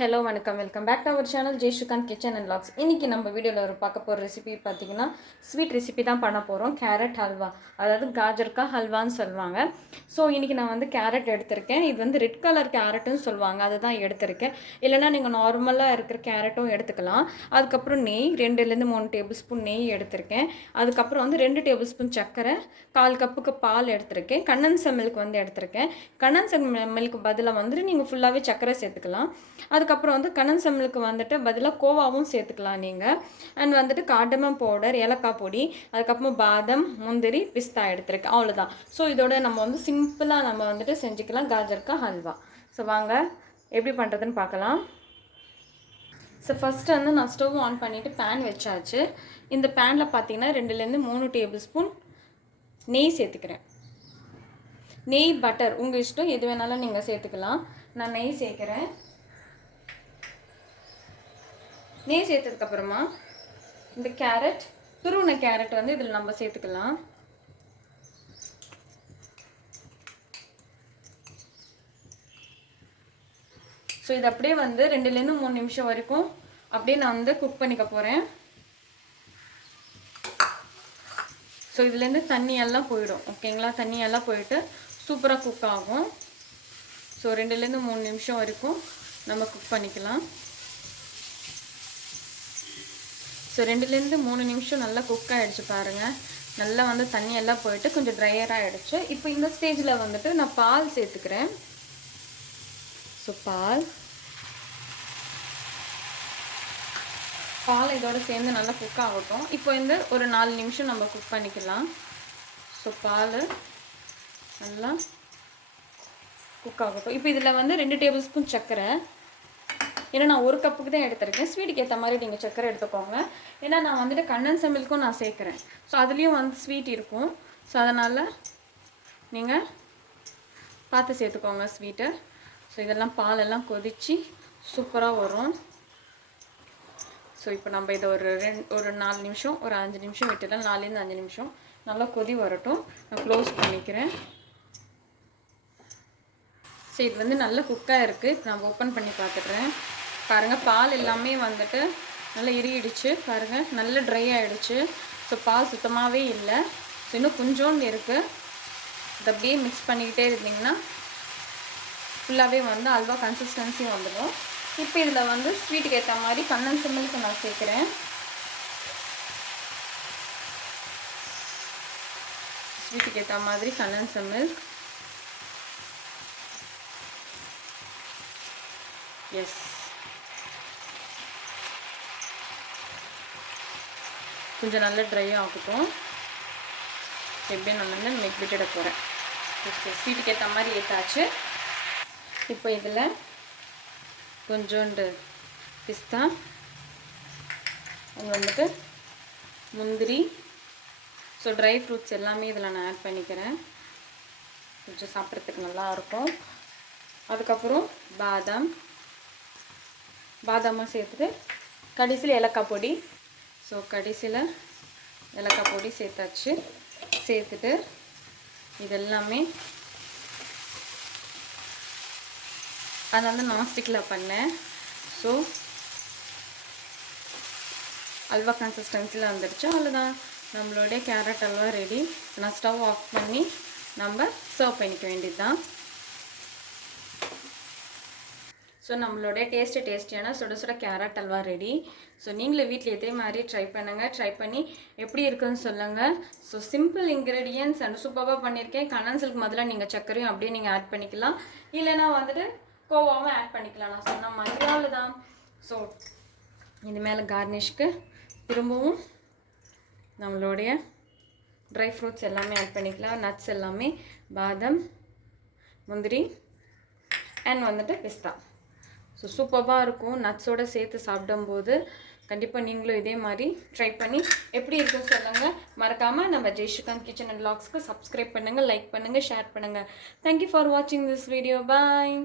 hello வணக்கம் welcome back to our channel Jaisrikanth kitchen and vlogs. இன்னைக்கு நம்ம வீடியோவில் ஒரு பார்க்க போகிற ரெசிபி பார்த்தீங்கன்னா ஸ்வீட் ரெசிபி தான் பண்ண போகிறோம். கேரட் ஹல்வா, அதாவது காஜர்கா ஹல்வான்னு சொல்லுவாங்க. ஸோ இன்றைக்கி நான் வந்து கேரட் எடுத்திருக்கேன். இது வந்து ரெட் கலர் கேரட்டுன்னு சொல்லுவாங்க, அதுதான் எடுத்திருக்கேன். இல்லைனா நீங்கள் நார்மலாக இருக்கிற கேரட்டும் எடுத்துக்கலாம். அதுக்கப்புறம் நெய் 2-3 டேபிள் ஸ்பூன் நெய் எடுத்திருக்கேன். அதுக்கப்புறம் வந்து 2 டேபிள் ஸ்பூன் சர்க்கரை, 1/4 கப்புக்கு பால் எடுத்திருக்கேன். கண்டன்ஸ்டு மில்க் வந்து எடுத்திருக்கேன். கண்டன்ஸ்டு மில்க் பதிலாக வந்துட்டு நீங்கள் ஃபுல்லாகவே சர்க்கரை சேர்த்துக்கலாம். அதுக்கப்புறம் வந்து கண்டன்ஸ்டு மில்க்கு வந்துட்டு பதிலாக கோவாவும் சேர்த்துக்கலாம் நீங்கள். அண்ட் வந்துட்டு கார்டமம் பவுடர், ஏலக்காய் பொடி, அதுக்கப்புறம் பாதாம், முந்திரி, பிஸ்தா எடுத்துருக்கேன். அவ்வளோதான். ஸோ இதோட நம்ம வந்து சிம்பிளாக நம்ம வந்துட்டு செஞ்சுக்கலாம் காஜர்கா ஹல்வா. ஸோ வாங்க எப்படி பண்ணுறதுன்னு பார்க்கலாம். ஸோ ஃபஸ்ட்டு வந்து நான் ஸ்டவ் ஆன் பண்ணிவிட்டு பேன் வச்சாச்சு. இந்த பேனில் பார்த்தீங்கன்னா 2-3 டேபிள் ஸ்பூன் நெய் சேர்த்துக்கிறேன். நெய், பட்டர் உங்கள் இஷ்டம், எது வேணாலும் நீங்கள் சேர்த்துக்கலாம். நான் நெய் சேர்க்குறேன். நெய் சேர்த்ததுக்கப்புறமா இந்த கேரட், துருவின கேரட் வந்து இதில் நம்ம சேர்த்துக்கலாம். ஸோ இது அப்படியே வந்து 2-3 நிமிஷம் வரைக்கும் அப்படியே நான் வந்து குக் பண்ணிக்க போகிறேன். ஸோ இதுலேருந்து தண்ணியெல்லாம் போயிடும், ஓகேங்களா? தண்ணியெல்லாம் போயிட்டு சூப்பராக குக் ஆகும். ஸோ 2-3 நிமிஷம் வரைக்கும் நம்ம குக் பண்ணிக்கலாம். ஸோ 2-3 நிமிஷம் நல்லா குக் ஆகிடுச்சு பாருங்கள். நல்லா வந்து தண்ணியெல்லாம் போயிட்டு கொஞ்சம் ட்ரையராக ஆகிடுச்சு. இப்போ இந்த ஸ்டேஜில் வந்துட்டு நான் பால் சேர்த்துக்கிறேன். ஸோ பால் இதோடு சேர்ந்து நல்லா குக் ஆகட்டும். இப்போ வந்து ஒரு 4 நிமிஷம் நம்ம குக் பண்ணிக்கலாம். ஸோ பால் நல்லா குக் ஆகட்டும். இப்போ இதில் வந்து 2 டேபிள் ஸ்பூன் சர்க்கரை, ஏன்னா நான் 1 கப்புக்கு தான் எடுத்திருக்கேன். ஸ்வீட்டுக்கு ஏற்ற மாதிரி நீங்கள் சர்க்கரை எடுத்துக்கோங்க. ஏன்னா நான் வந்துட்டு கண்டன்ஸ்டு மில்க்கும் நான் சேர்க்குறேன். ஸோ அதுலேயும் வந்து ஸ்வீட் இருக்கும். ஸோ அதனால் நீங்கள் பார்த்து சேர்த்துக்கோங்க ஸ்வீட்டு. ஸோ இதெல்லாம் பாலெல்லாம் கொதித்து சூப்பராக வரும். ஸோ இப்போ நம்ம இதை ஒரு 4 நிமிஷம், ஒரு 5 நிமிஷம் விட்டுடலாம். 4-5 நிமிஷம் நல்லா கொதி வரட்டும். நான் க்ளோஸ் பண்ணிக்கிறேன். ஸோ இது வந்து நல்லா குக்காக இருக்குது. இப்போ நான் ஓப்பன் பண்ணி பார்த்துட்றேன். பாருங்கள், பால் எல்லாமே வந்துட்டு நல்லா இறுகிடுச்சு பாருங்கள், நல்லா ட்ரை ஆகிடுச்சு. ஸோ பால் சுத்தமாகவே இல்லை. ஸோ இன்னும் கொஞ்சோண்டு இருக்குது. இதை அப்படியே மிக்ஸ் பண்ணிக்கிட்டே இருந்தீங்கன்னா ஃபுல்லாகவே வந்து அல்வா கன்சிஸ்டன்சி வந்துடும். இப்போ இதில் வந்து ஸ்வீட்டுக்கு ஏற்ற மாதிரி கண்டன்ஸ்டு மில்க் நான் சேர்க்குறேன். ஸ்வீட்டுக்கு ஏற்ற மாதிரி கண்டன்ஸ்டு மில்க். எஸ், கொஞ்சம் நல்லா ட்ரை ஆகட்டும். எப்படியும் நான் வந்து மிக்ஸ் விட்டுட போகிறேன். ஓகே, ஸ்வீட்டுக்கு ஏற்ற மாதிரி ஏற்றாச்சு. இப்போ இதில் கொஞ்சோண்டு பிஸ்தா, வந்துட்டு முந்திரி, ஸோ ட்ரை ஃப்ரூட்ஸ் எல்லாமே இதில் நான் ஆட் பண்ணிக்கிறேன். கொஞ்சம் சாப்பிட்றதுக்கு நல்லாயிருக்கும். அதுக்கப்புறம் பாதாமாக சேர்த்துட்டு கடைசியில் ஏலக்காய் பொடி. ஸோ கடைசியில் ஏலக்காய் பொடி சேர்த்தாச்சு. சேர்த்துட்டு இதெல்லாமே அதனால நான்ஸ்டிக்கில் பண்ணேன். ஸோ அல்வா கன்சிஸ்டன்சியில் வந்துடுச்சு. அவ்வளோதான், நம்மளுடைய கேரட் அல்வா ரெடி. நான் ஸ்டவ் ஆஃப் பண்ணி நம்ம சர்வ் பண்ணிக்க வேண்டியது தான். ஸோ நம்மளுடைய டேஸ்டியான சுட சுட கேரட் அல்வா ரெடி. ஸோ நீங்களும் வீட்டில் இதே மாதிரி ட்ரை பண்ணுங்கள். ட்ரை பண்ணி எப்படி இருக்குன்னு சொல்லுங்கள். ஸோ சிம்பிள் இன்க்ரீடியன்ட்ஸ் அண்ட் சூப்பராக பண்ணியிருக்கேன். கண்டன்ஸ்டுக்கு முதல்ல நீங்கள் சர்க்கரையும் அப்படியே நீங்கள் ஆட் பண்ணிக்கலாம், இல்லைனா வந்துட்டு கோவாவும் ஆட் பண்ணிக்கலாம். நான் சொன்ன மாதிரி அவ்வளோதான். ஸோ இது மேலே கார்னிஷ்க்கு திரும்பவும் நம்மளுடைய ட்ரை ஃப்ரூட்ஸ் எல்லாமே ஆட் பண்ணிக்கலாம். நட்ஸ் எல்லாமே, பாதாம், முந்திரி அண்ட் வந்துட்டு பிஸ்தா. ஸோ சூப்பராக இருக்கும். நட்ஸோடு சேர்த்து சாப்பிடும்போது கண்டிப்பாக நீங்களும் இதே மாதிரி ட்ரை பண்ணி எப்படி இருக்குன்னு சொல்லுங்கள். மறக்காமல் நம்ம ஜெய்ஸ்ரீகாந்த் கிச்சன் அண்ட் வ்ளாக்ஸ்க்கு சப்ஸ்கிரைப் பண்ணுங்கள், லைக் பண்ணுங்கள், ஷேர் பண்ணுங்கள். தேங்க்யூ ஃபார் வாட்சிங் திஸ் வீடியோ. பாய்.